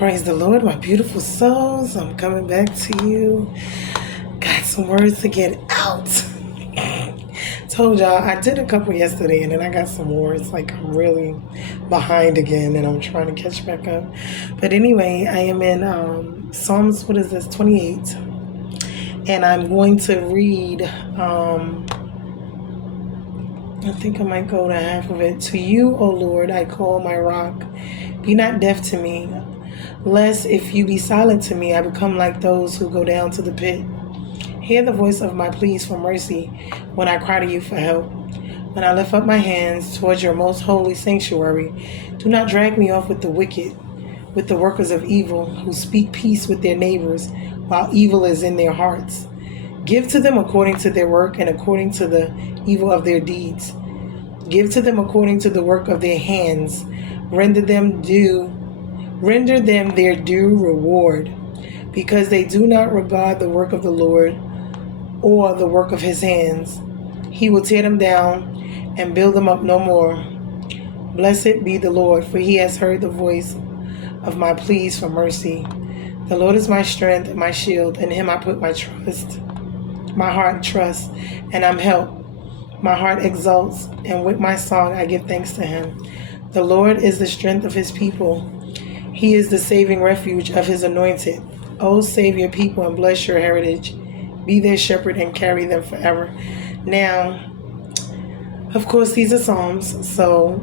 Praise the Lord, my beautiful souls. I'm coming back to you. Got some words to get out. Told y'all I did a couple yesterday and then I got some more. It's like I'm really behind again and I'm trying to catch back up. But anyway, I am in Psalms, 28. And I'm going to read, I think I might go to half of it. To you, O Lord, I call my rock. Be not deaf to me, lest if you be silent to me, I become like those who go down to the pit. Hear the voice of my pleas for mercy when I cry to you for help. When I lift up my hands towards your most holy sanctuary, do not drag me off with the wicked, with the workers of evil, who speak peace with their neighbors, while evil is in their hearts. Give to them according to their work and according to the evil of their deeds. Give to them according to the work of their hands. Render them their due reward, because they do not regard the work of the Lord or the work of his hands. He will tear them down and build them up no more. Blessed be the Lord, for he has heard the voice of my pleas for mercy. The Lord is my strength and my shield. In him I put my trust. My heart trusts, and I'm helped. My heart exults, and with my song I give thanks to him. The Lord is the strength of his people. He is the saving refuge of his anointed. O save your people and bless your heritage. Be their shepherd and carry them forever. Now, of course, these are Psalms, so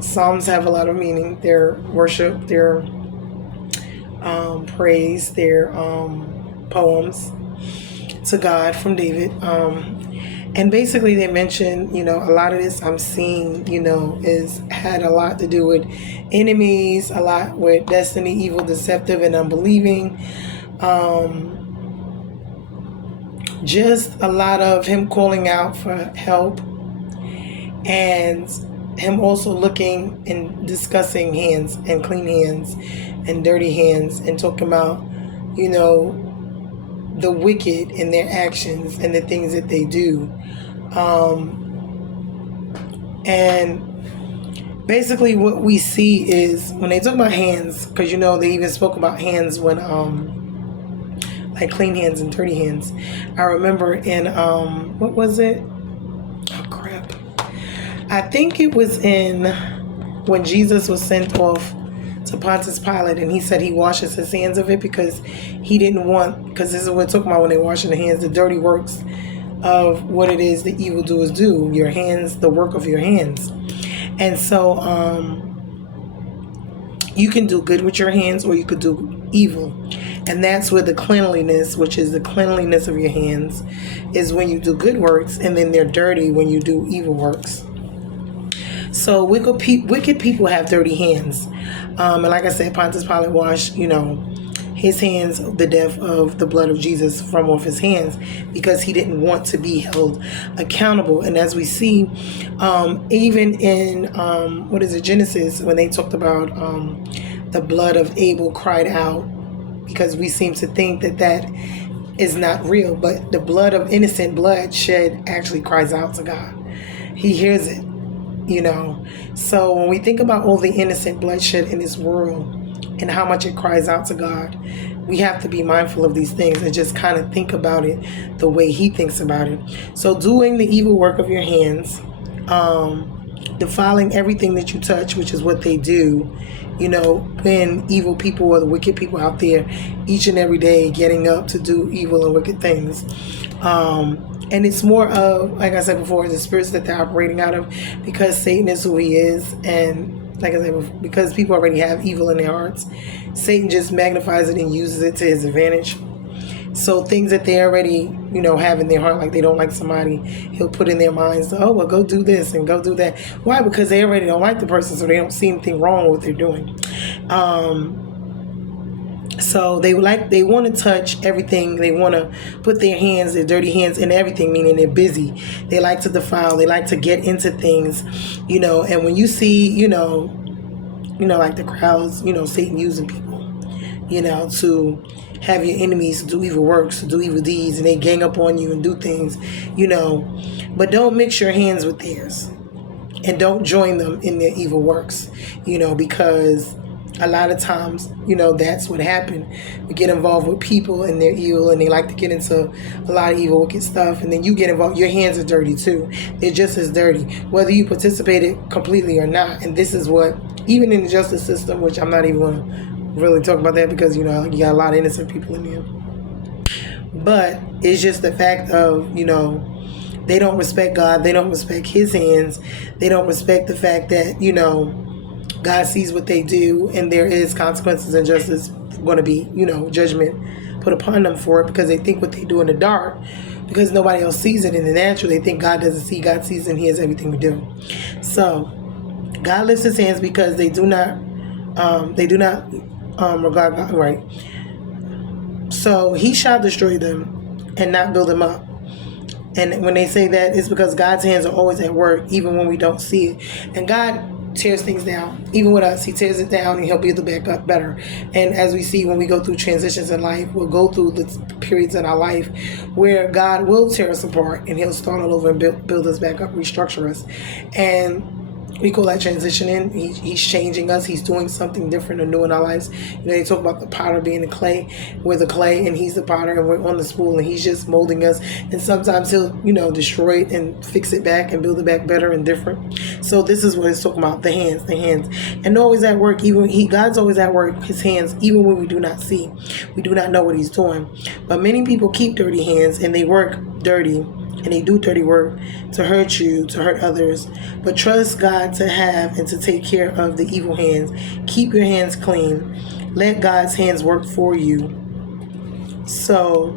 Psalms have a lot of meaning. Their worship, their praise, their poems to God from David. And basically they mention, a lot of this I'm seeing, is had a lot to do with enemies, a lot with destiny, evil, deceptive, and unbelieving. Just a lot of him calling out for help and him also looking and discussing hands and clean hands and dirty hands and talking about, the wicked in their actions and the things that they do. And basically what we see is when they talk about hands, because they even spoke about hands when like clean hands and dirty hands. I remember in what was it? Oh crap. I think it was in when Jesus was sent off to Pontius Pilate, and he said he washes his hands of it because he didn't want, because this is what we're talking about when they're washing the hands, the dirty works of what it is the evildoers do, your hands, the work of your hands. And so you can do good with your hands or you could do evil. And that's where the cleanliness, which is the cleanliness of your hands, is when you do good works, and then they're dirty when you do evil works. So wicked people have dirty hands. And like I said, Pontius Pilate washed, his hands, the death of the blood of Jesus from off his hands, because he didn't want to be held accountable. And as we see, even in, Genesis, when they talked about the blood of Abel cried out, because we seem to think that is not real, but the blood of innocent blood shed actually cries out to God. He hears it. So when we think about all the innocent bloodshed in this world and how much it cries out to God, we have to be mindful of these things and just kind of think about it the way he thinks about it. So doing the evil work of your hands, defiling everything that you touch, which is what they do, when evil people or the wicked people out there each and every day getting up to do evil and wicked things. And it's more of, like I said before, the spirits that they're operating out of, because Satan is who he is. And like I said, because people already have evil in their hearts, Satan just magnifies it and uses it to his advantage. So things that they already, have in their heart, like they don't like somebody, he'll put in their minds, oh, well, go do this and go do that. Why? Because they already don't like the person, so they don't see anything wrong with what they're doing. So they want to touch everything. They want to put their hands, their dirty hands, in everything, meaning they're busy. They like to defile. They like to get into things, and when you see, like the crowds, Satan using people, to have your enemies do evil works, to do evil deeds, and they gang up on you and do things, but don't mix your hands with theirs and don't join them in their evil works, because a lot of times, that's what happened. We get involved with people and they're evil and they like to get into a lot of evil, wicked stuff. And then you get involved, your hands are dirty too. They're just as dirty, whether you participated completely or not. And this is what, even in the justice system, which I'm not even going to really talk about that because, you got a lot of innocent people in there. But it's just the fact of, they don't respect God. They don't respect his hands. They don't respect the fact that, God sees what they do, and there is consequences and justice going to be, judgment put upon them for it, because they think what they do in the dark, because nobody else sees it in the natural, they think God doesn't see. God sees and hears everything we do. So God lifts his hands because they do not regard God, right? So he shall destroy them and not build them up. And when they say that, it's because God's hands are always at work, even when we don't see it. And God tears things down. Even with us, he tears it down and he'll build it back up better. And as we see when we go through transitions in life, we'll go through the periods in our life where God will tear us apart and he'll start all over and build us back up, restructure us. And we call that transitioning. He's changing us. He's doing something different or new in our lives. They talk about the potter being the clay. We're the clay and he's the potter and we're on the spool and he's just molding us. And sometimes he'll, destroy it and fix it back and build it back better and different. So this is what it's talking about, the hands. And always at work, God's always at work, his hands, even when we do not see. We do not know what he's doing. But many people keep dirty hands and they work dirty. And they do dirty work to hurt you, to hurt others. But trust God to have and to take care of the evil hands. Keep your hands clean. Let God's hands work for you. So,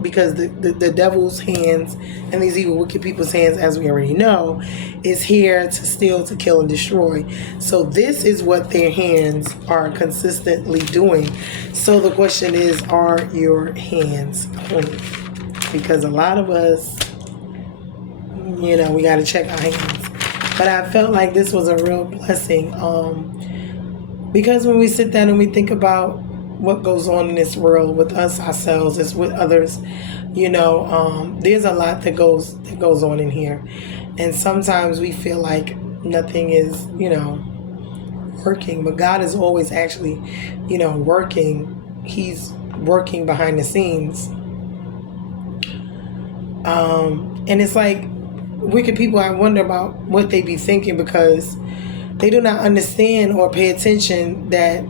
because the devil's hands and these evil, wicked people's hands, as we already know, is here to steal, to kill, and destroy. So this is what their hands are consistently doing. So the question is, are your hands clean? Because a lot of us, we got to check our hands. But I felt like this was a real blessing. Because when we sit down and we think about what goes on in this world with us, ourselves, as with others, there's a lot that goes on in here. And sometimes we feel like nothing is, working. But God is always actually, working. He's working behind the scenes. And it's like wicked people, I wonder about what they be thinking, because they do not understand or pay attention that,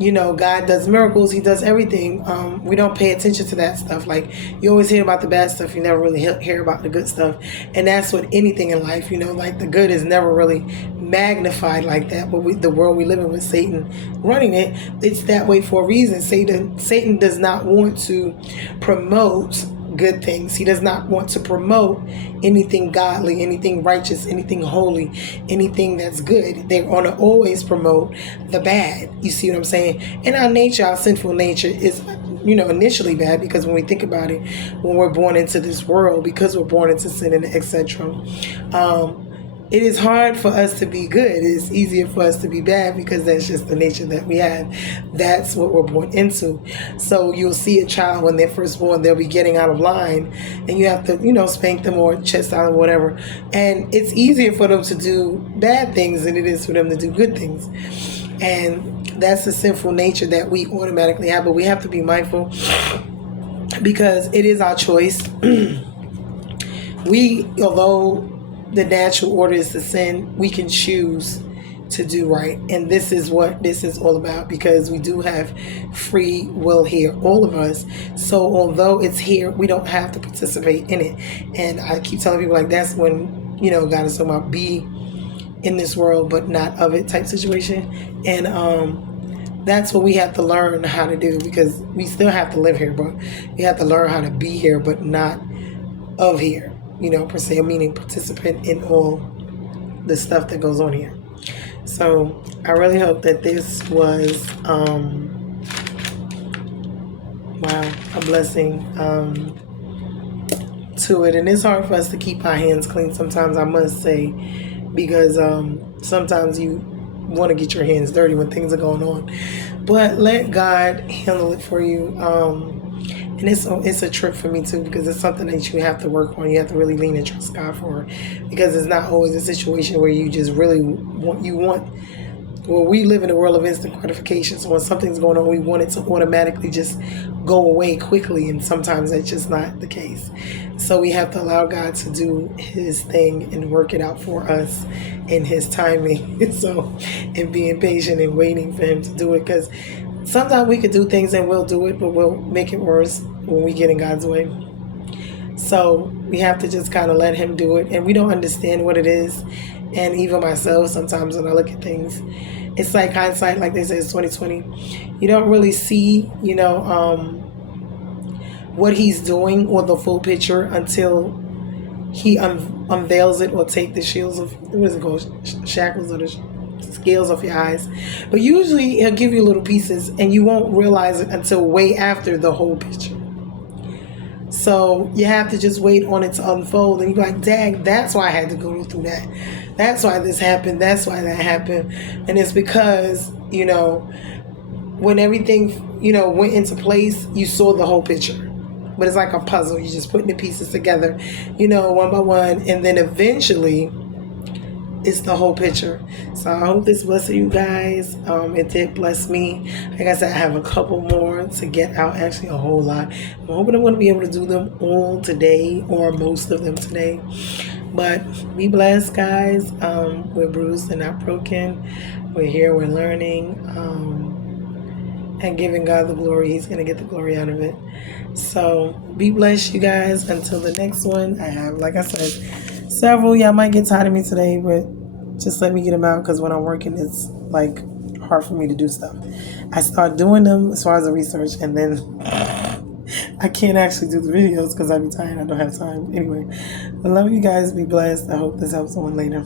God does miracles. He does everything. We don't pay attention to that stuff. Like, you always hear about the bad stuff. You never really hear about the good stuff. And that's what anything in life, like the good is never really magnified like that. But the world we live in with Satan running it, it's that way for a reason. Satan does not want to promote good things. He does not want to promote anything godly, anything righteous, anything holy, anything that's good. They want to always promote the bad. You see what I'm saying? And our nature, our sinful nature is, initially bad, because when we think about it, when we're born into this world, because we're born into sin and etc., it is hard for us to be good. It's easier for us to be bad, because that's just the nature that we have. That's what we're born into. So you'll see a child when they're first born, they'll be getting out of line, and you have to, spank them or chastise or whatever. And it's easier for them to do bad things than it is for them to do good things. And that's the sinful nature that we automatically have. But we have to be mindful, because it is our choice. Although the natural order is to sin, we can choose to do right. And this is what this is all about, because we do have free will here, all of us. So although it's here, we don't have to participate in it. And I keep telling people, like, that's when, God is talking about be in this world, but not of it type situation. And that's what we have to learn how to do, because we still have to live here, but we have to learn how to be here, but not of here. Per se, meaning participant in all the stuff that goes on here. So I really hope that this was, a blessing to it. And it's hard for us to keep our hands clean sometimes, I must say, because sometimes you want to get your hands dirty when things are going on. But let God handle it for you. And it's a trick for me too, because it's something that you have to work on. You have to really lean and trust God for, because it's not always a situation where you just really want Well, we live in a world of instant gratification. So when something's going on, we want it to automatically just go away quickly. And sometimes that's just not the case. So we have to allow God to do his thing and work it out for us in his timing. So, and being patient and waiting for him to do it. Because sometimes we could do things and we'll do it, but we'll make it worse when we get in God's way. So we have to just kind of let him do it. And we don't understand what it is. And even myself, sometimes when I look at things, it's like hindsight, like they say, it's 2020. You don't really see, what he's doing or the full picture until he unveils it or take the shields of, what is it called, shackles or the scales off your eyes. But usually he'll give you little pieces and you won't realize it until way after the whole picture. So you have to just wait on it to unfold, and you're like, dang, that's why I had to go through that. That's why this happened. That's why that happened. And it's because, when everything, went into place, you saw the whole picture. But it's like a puzzle. You're just putting the pieces together, one by one. And then eventually it's the whole picture. So I hope this blessed you guys. It did bless me. Like I said, I have a couple more to get out, actually a whole lot. I'm hoping I'm going to be able to do them all today, or most of them today. But be blessed, guys. We're bruised and not broken. We're here, we're learning, and giving God the glory. He's going to get the glory out of it. So be blessed, you guys. Until the next one, I have, like I said, several. Y'all might get tired of me today, but just let me get them out, because when I'm working, it's like hard for me to do stuff. I start doing them as far as the research, and then I can't actually do the videos because I be tired. I don't have time. Anyway, I love you guys. Be blessed. I hope this helps someone later.